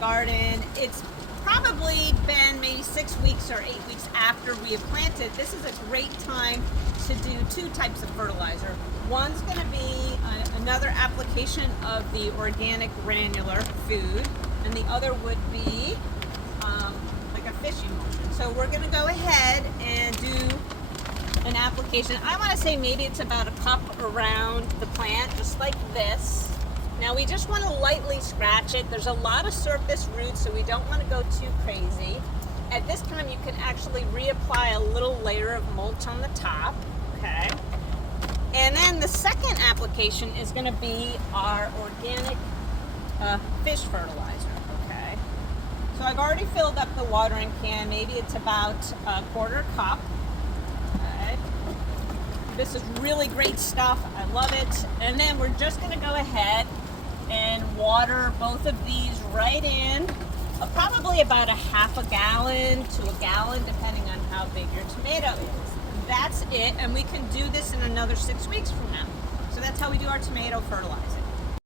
garden. It's probably been maybe 6 weeks or 8 weeks after we have planted. This is a great time to do two types of fertilizer. One's going to be another application of the organic granular food, and the other would be like a fish emulsion. So we're going to go ahead and do an application. I want to say maybe it's about a cup around the plant, just like this. Now we just want to lightly scratch it. There's a lot of surface roots, so we don't want to go too crazy. At this time, you can actually reapply a little layer of mulch on the top, okay? And then the second application is going to be our organic fish fertilizer, okay? So I've already filled up the watering can. Maybe it's about a quarter cup. Okay. This is really great stuff. I love it. And then we're just going to go ahead and water both of these right in, probably about a half a gallon to a gallon, depending on how big your tomato is. That's it, and we can do this in another 6 weeks from now. So that's how we do our tomato fertilizing.